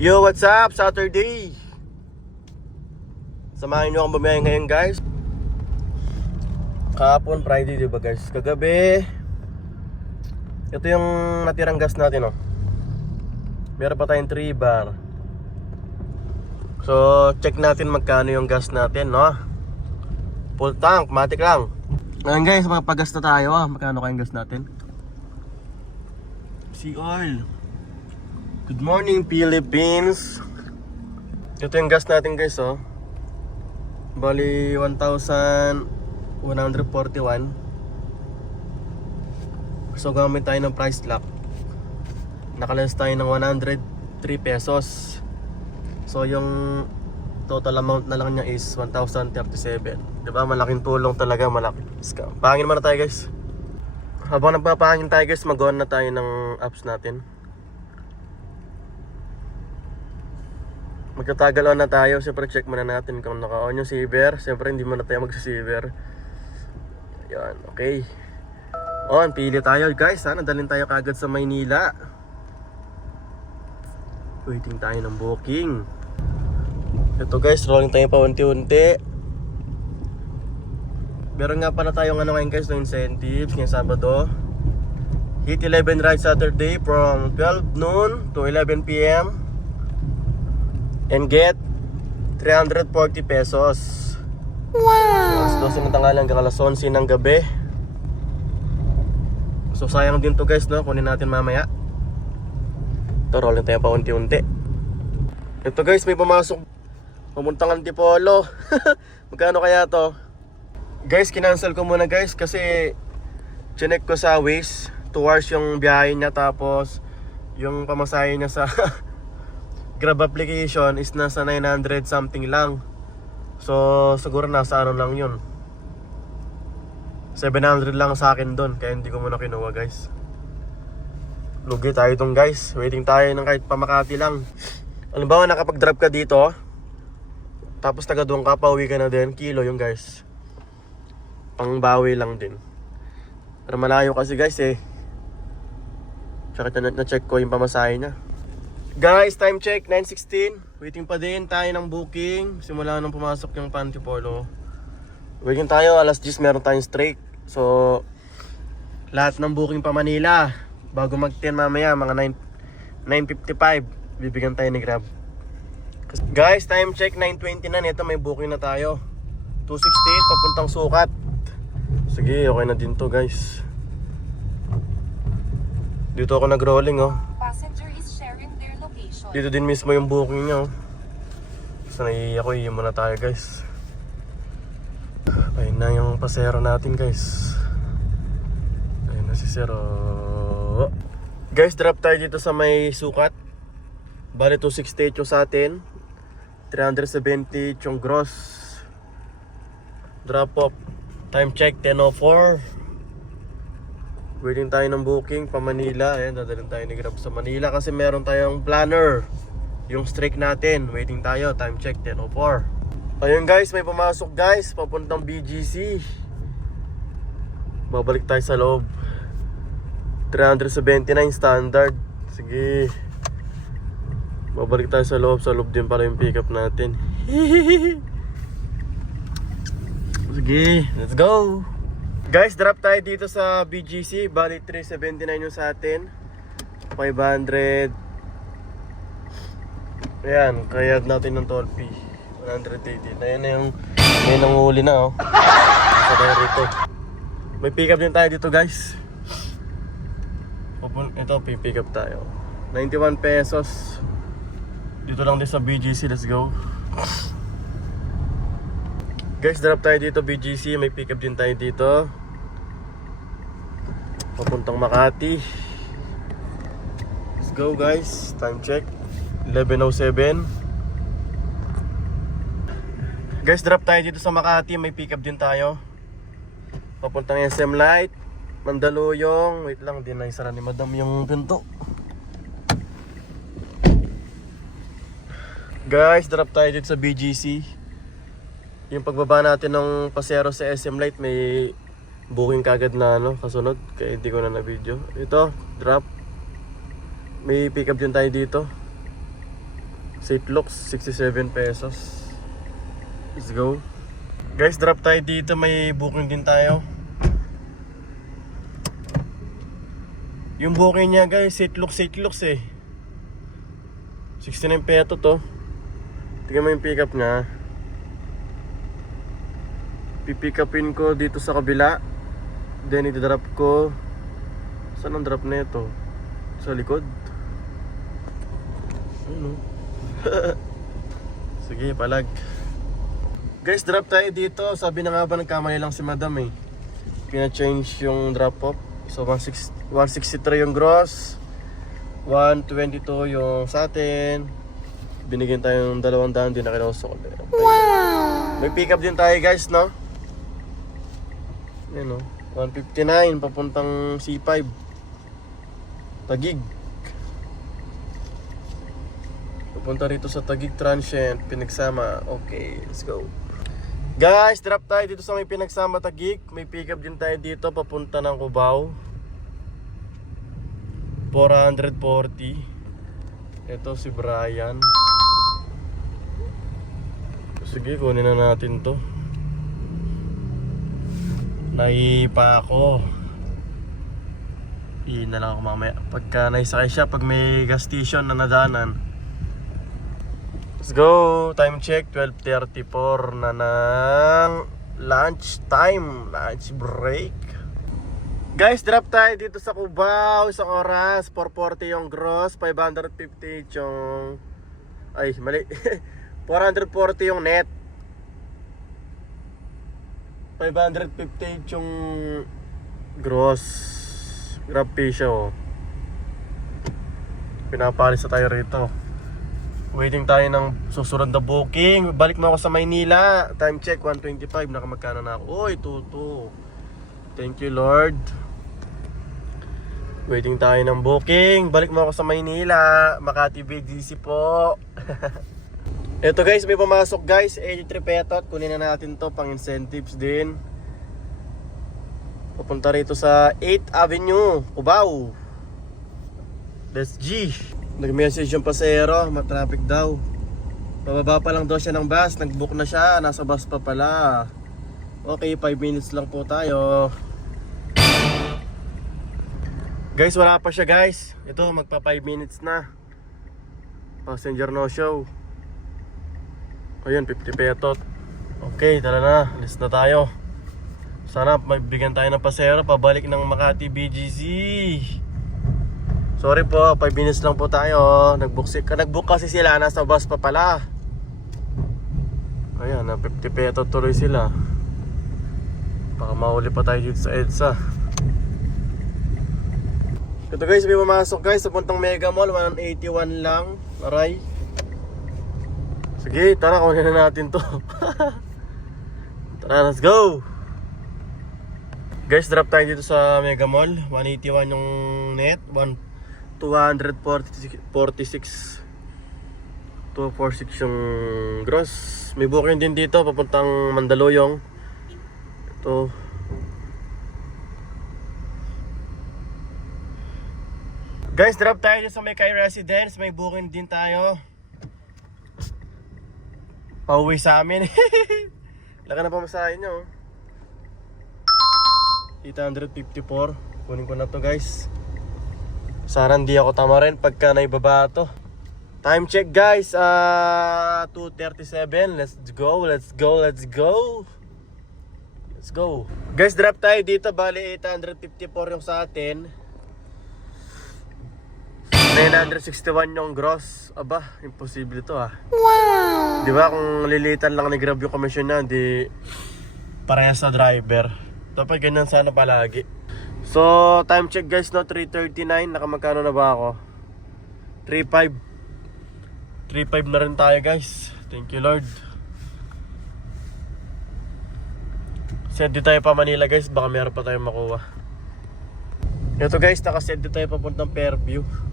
Yo, what's up? Saturday! Samahin nyo akong bumiyahe ngayon guys. Kahapon, Friday, di ba guys? Kagabi, ito yung natirang gas natin, oh. Meron pa tayong 3 bar. So, check natin magkano yung gas natin, no? Full tank, matik lang. Ngayon guys, magpagas na tayo, ah. Magkano kayong gas natin? Sea oil. Good morning, Philippines! Ito yung gas natin guys, oh. Bali, 1,141. So, gamit tayo ng price lock. Nakalens tayo ng 103 pesos. So, yung total amount na lang niya is 1,037. Diba? Malaking tulong talaga, malaki. Scam. Pahangin muna tayo guys. Habang nagpapahangin tayo guys, mag-on na tayo ng apps natin. Magtatagal on na tayo. Siyempre check muna natin kung naka-on yung saver. Siyempre hindi muna tayo magsa-saver. Yan, okay. On, pili tayo guys. Sana dalhin tayo kagad sa Maynila. Waiting tayo ng booking. Ito guys, rolling tayo pa unti-unti. Meron nga pala tayong ano ngayon guys, no incentives ngayong Sabado. Hit 11 ride Saturday from 12 noon to 11 p.m. And get 340 pesos. Wow! Alas 12 ng tanghali hanggang alas 11 ng gabi. So sayang din to guys, no? Kunin natin mamaya. Ito, rolling tayo pa unti-unti. Ito guys, may pumasok. Pamuntang Antipolo. Magkano kaya to? Guys, kinancel ko muna guys kasi chinek ko sa Waze. 2 hours yung biyahe niya tapos yung pamasahe niya sa Grab application is nasa 900 something lang. So, siguro nasa ano lang yun. 700 lang sa akin doon kaya hindi ko muna kinuha guys. Lugi tayo dong guys. Waiting tayo ng kahit pamakati lang. Alam ba nakapag-drop ka dito? Tapos taga doon ka, pauwi ka na din. Kilo yung guys. Pangbawi lang din. Pero malayo kasi guys eh. Tsaka na- na-check ko yung pamasahe niya. Guys, time check, 9.16. Waiting pa din tayo ng booking. Simula nung pumasok yung Pantipolo. Waiting tayo, alas 10 meron tayong straight. So, lahat ng booking pa Manila. Bago mag-10 mamaya, mga 9, 9.55. Bibigyan tayo ni Grab. Guys, time check, 9.20 na. Ito may booking na tayo. 268, papuntang sukat. Sige, okay na din to guys. Dito ako nag-rolling oh. Dito din mismo yung booking niya. oh. So naiiyak ko, iyon muna tayo guys. Ayun na yung pasero natin guys. Ayun na si Zero. Guys, drop tayo dito sa may sukat. Bali 268 yung sa atin. 370 yung gross. Drop off. Time check 10.04. Waiting tayo ng booking pa Manila. Ayan, dadalhin tayo ni Grab sa Manila kasi meron tayong planner. Yung streak natin. Waiting tayo. Time check 10.04. Ayun guys, may pumasok guys. Papuntang BGC. Babalik tayo sa loob. 379 standard. Sige. Babalik tayo sa loob. Sa loob din para yung pickup natin. Sige, let's go! Guys, drop tayo dito sa BGC. Bali 379 yung sa atin. 500. Ayan, kaya natin ng toll fee. 180. Ayan na yung may nanguli na oh. Sa tayo rito. May pick up din tayo dito guys. Pupun ito, pick up tayo. 91 pesos. Dito lang din sa BGC. Let's go. Guys, drop tayo dito BGC. May pick up din tayo dito. Papuntang Makati. Let's go guys. Time check. 11.07. Guys, drop tayo dito sa Makati. May pick up din tayo. Papuntang SM Light. Mandaluyong. Wait lang, di na isara ni Madam yung pinto. Guys, drop tayo dito sa BGC. Yung pagbaba natin ng pasero sa SM Light, may booking kagad na ano, kasunod. Kaya hindi ko na na-video. Ito, drop. May pick up din tayo dito. St. Luke's, 67 pesos. Let's go. Guys, drop tayo dito. May booking din tayo. Yung booking niya guys, St. Luke's, St. Luke's eh. 69 peso to. Tingnan mo yung pickup niya. Pipick upin ko dito sa kabila. Then i-drop ko. Saan ang drop na ito? Sa likod. Ano? Sige, palag. Guys, drop tayo dito. Sabi na nga ba nagkamali lang si madam eh. Pina-change yung drop off. So 16 163 yung gross. 122 yung sa atin. Binigyan tayo ng dalawang daan din na kinausok. Wow! May pick up din tayo guys, no? Yan o. 159 papuntang C5. Tagig. Pupunta rito sa Tagig Transient, Pinagsama. Okay, let's go. Guys, drop tayo dito sa may Pinagsama Tagig. May pick up din tayo dito papunta ng Cubao. 440. Ito si Brian. Sige, kunin na natin to. Naipa ako. Iyon na lang ako mamaya. Pagka naisakay siya, pag may gas station na nadanan. Let's go! Time check, 12.34 na ng lunch time. Lunch break. Guys, drop tayo dito sa Cubao. Isang oras, 440 yung gross, 550 yung... Ay, mali. 440 yung net. 550 yung gross. Grab pay siya oh. Pinapalis na tayo rito. Waiting tayo ng susunod na booking. Balik mo ako sa Maynila. Time check 125. Nakamagkano na ako. Uy, tuto. Thank you Lord. Waiting tayo ng booking. Balik mo ako sa Maynila. Makati BGC po. Ito guys, may pumasok guys. 83 petot. Kunin na natin to pang incentives din. Papunta rito sa 8th Avenue, Cubao. Let's G. Nag-message yung pasero, matraffic daw. Pababa pa lang daw siya ng bus, nag-book na siya, nasa bus pa pala. Okay, 5 minutes lang po tayo. Guys, wala pa siya guys. Ito, magpa 5 minutes na. Passenger no show. Ayun, 50 petot. Okay, tara na. Alis na tayo. Sana magbigyan tayo ng pasero pabalik ng Makati BGC. Sorry po, 5 minutes lang po tayo. Nag-book, si, nag-book kasi sila, nasa bus pa pala. Ayan, na 50 petot tuloy sila. Baka mahuli pa tayo dito sa EDSA. Ito guys, may pumasok guys sa puntang Mega Mall, 181 lang. Aray. Sige, tara, kunin na natin to. tara, let's go! Guys, drop tayo dito sa Mega Mall. 181 yung net. 1, 246 46 246 yung gross. May booking din dito papuntang Mandaluyong. Ito. Guys, drop tayo dito sa may Kai Residence. May booking din tayo. Pauwi sa amin. Laka na pamasahin nyo. 854. Kunin ko na to guys. Sana hindi ako tama rin pagka naibaba to. Time check guys. Uh, 2.37. Let's go. Let's go. Let's go. Let's go. Guys, drop tayo dito. Bali 854 yung sa atin. 961 yung gross. Aba, imposible to ah. Wow! Di ba kung lilitan lang ni Grab yung commission na, di parehas sa driver. Dapat ganyan sana palagi. So, time check guys, no? 3.39. Nakamagkano na ba ako? 3.5. 3.5 na rin tayo guys. Thank you Lord. Send tayo pa Manila guys. Baka meron pa tayong makuha. Ito guys, nakasend di tayo papuntang Fairview.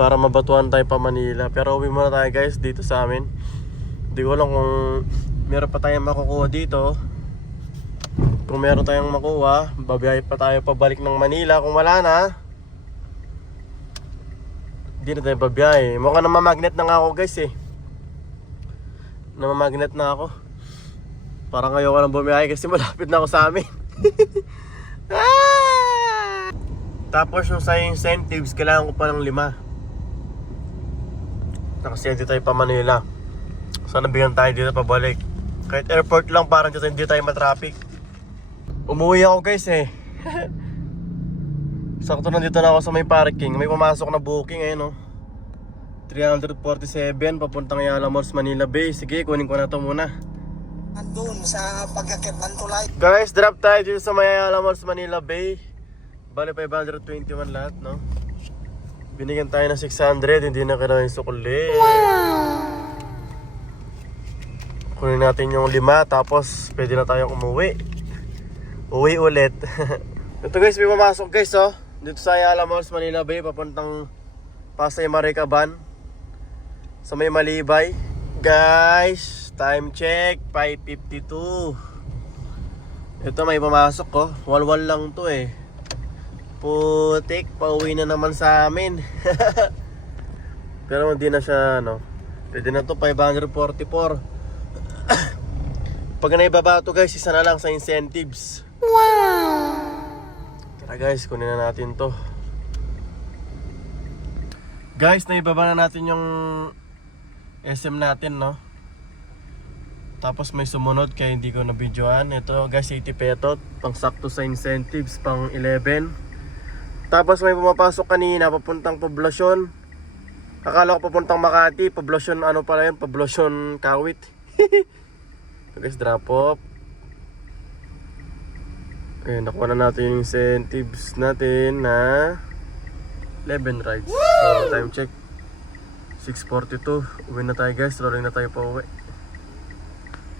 Para mabatuan tayo pa Manila. Pero uwi muna tayo guys dito sa amin. Hindi ko alam kung meron pa tayong makukuha dito. Kung meron tayong makuha, babiyahe pa tayo pabalik ng Manila. Kung wala na, Hindi na tayo babiyahe. Mukha namamagnet na nga ako guys eh. Namamagnet na ako. Parang ayoko nang bumiyahe kasi malapit na ako sa amin. Ah! Tapos yung sa incentives, kailangan ko pa ng lima. Nakasente tayo pa Manila. Sana bigyan tayo dito pabalik. Kahit airport lang parang dito hindi tayo matraffic. Umuwi ako guys eh. Sakto nandito na ako sa may parking. May pumasok na booking eh no. 347 papuntang Ayala Malls, Manila Bay. Sige, kunin ko na to muna. Andun sa pagkakit ng tulay. Guys, drop tayo dito sa may Ayala Malls, Manila Bay. Bali 521 lahat, no? Binigyan tayo ng 600, hindi na kailangan yung sukuli. Kunin natin yung lima, tapos pwede na tayong umuwi. Uwi ulit. Ito guys, may pumasok guys, oh. Dito sa Ayala Malls, Manila Bay, papuntang Pasay Maricaban. Sa may Malibay. Guys, time check, 5.52. Ito may pumasok ko. Walwal lang to eh. Putik, pauwi na naman sa amin. Pero hindi na siya, ano. Pwede na to, 544. Pag naibaba to guys, isa na lang sa incentives. Tara guys, kunin na natin to. Guys, naibaba na natin yung SM natin, no? Tapos may sumunod kaya hindi ko na-videoan. Ito guys, 80 petot. Pang sakto sa incentives, pang 11. Tapos may pumapasok kanina, papuntang poblasyon. Akala ko papuntang Makati, poblasyon ano pala yun, poblasyon Kawit. guys, drop off. Okay, nakuha na natin yung incentives natin na 11 rides. So, time check. 6.42. Uwi na tayo guys. Rolling na tayo pa uwi.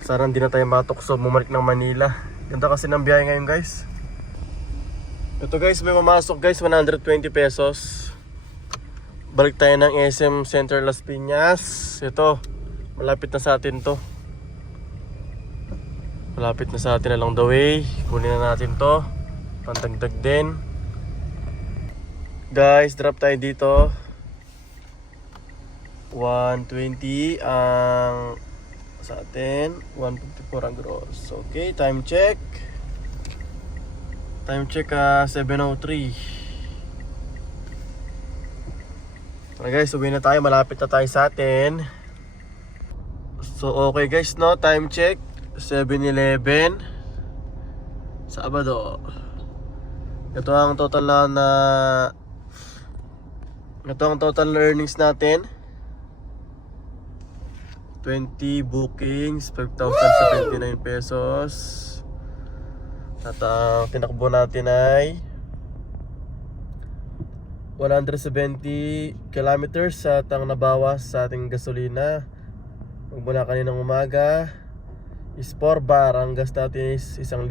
Sana hindi na tayo matukso bumalik ng Manila. Ganda kasi ng biyahe ngayon guys. Ito guys, may mamasok guys. 120 pesos. Balik tayo ng SM Center Las Piñas. Ito. Malapit na sa atin to. Malapit na sa atin along the way. Kunin na natin to. Pantagdag din. Guys, drop tayo dito. 120 ang sa atin. 154 ang gross. Okay, time check. Time check ah 703. Tara guys, uwi na tayo. Malapit na tayo sa atin. So okay guys, no? Time check. 7-Eleven. Sabado. Ito ang total na, na ito ang total earnings natin. 20 bookings, 5,079 pesos. At ang tinakbo natin ay 170 kilometers at ang nabawas sa ating gasolina magmula kaninang umaga is 4 bar ang gas natin is 1,000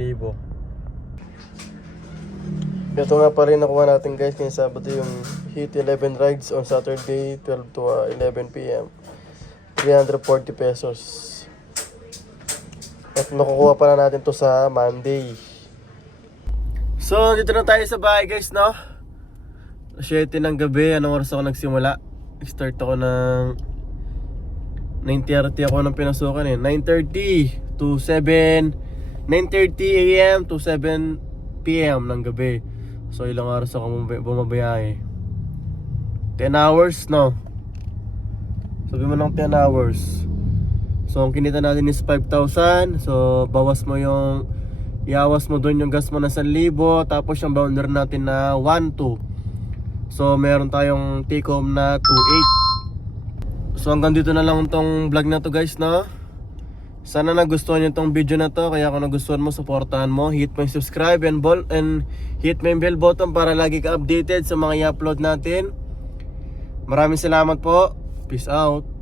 ito nga pa rin nakuha natin guys ngayong Sabado yung Hit 11 rides on Saturday 12 to uh, 11 p.m. 340 pesos. At nakukuha pa na natin to sa Monday. So, dito na tayo sa bahay guys, no? 7 ng gabi, anong oras ako nagsimula? Start ako ng 9.30 ako nang pinasukan eh. 9.30 to 7 9.30 a.m. to 7 p.m. ng gabi. So ilang oras ako bumab- bumabiyahe? 10 hours, no? Sabi mo ng 10 hours. So ang kinita natin is 5,000. So bawas mo yung iawas mo doon yung gas mo na 1,000 tapos yung boundary natin na 1,2. So meron tayong take home na 2,8. So hanggang dito na lang tong vlog na to guys, no? Sana nagustuhan niyo tong video na to Kaya kung nagustuhan mo, supportahan mo Hit mo yung subscribe and, ball, and hit mo yung bell button Para lagi ka updated sa mga i-upload natin Maraming salamat po Peace out